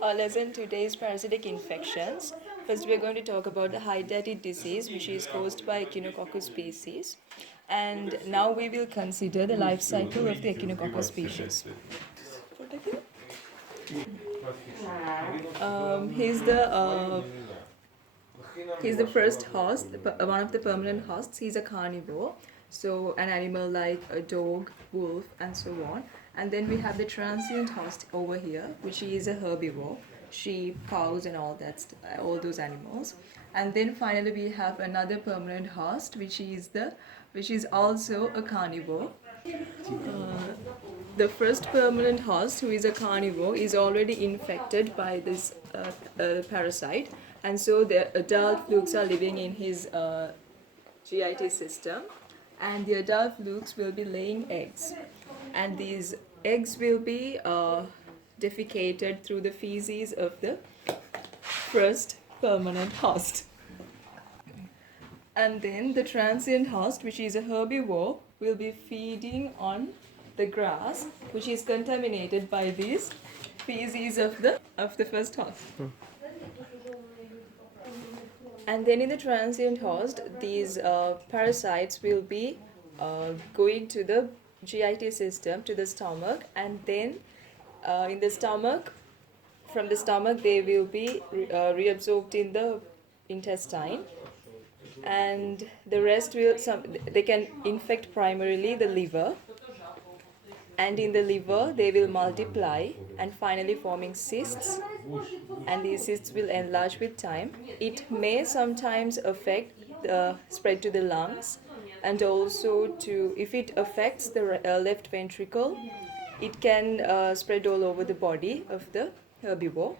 Our lesson today is parasitic infections. First, we're going to talk about the hydatid disease, which is caused by Echinococcus species. And now we will consider the life cycle of the Echinococcus species. He's the first host, one of the permanent hosts. He's a carnivore, so an animal like a dog, wolf, and so on. And then we have the transient host over here, which is a herbivore, sheep, cows, and all those animals. And then finally we have another permanent host, which is also a carnivore. The first permanent host, who is a carnivore, is already infected by this parasite, and so the adult flukes are living in his GIT system, and the adult flukes will be laying eggs, and these eggs will be defecated through the feces of the first permanent host. And then the transient host, which is a herbivore, will be feeding on the grass, which is contaminated by these feces of the first host. And then in the transient host, these parasites will be going to the GIT system, to the stomach, and then in the stomach, from the stomach they will be reabsorbed in the intestine, and the rest they can infect primarily the liver, and in the liver they will multiply and finally forming cysts, and these cysts will enlarge with time. It may sometimes affect the spread to the lungs, and also if it affects the left ventricle, it can spread all over the body of the herbivore.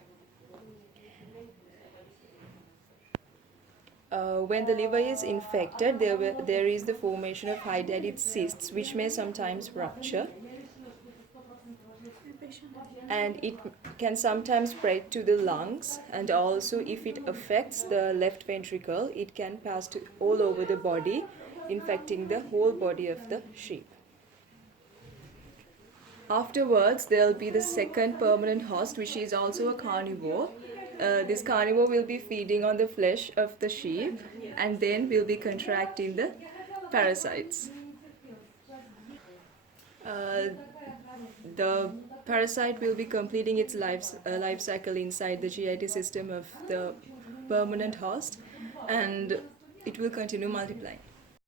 When the liver is infected, there is the formation of hydatid cysts, which may sometimes rupture, and it can sometimes spread to the lungs, and also if it affects the left ventricle, it can pass to all over the body, infecting the whole body of the sheep. Afterwards, there will be the second permanent host, which is also a carnivore. This carnivore will be feeding on the flesh of the sheep, and then will be contracting the parasites. The parasite will be completing its life cycle inside the GIT system of the permanent host, and it will continue multiplying.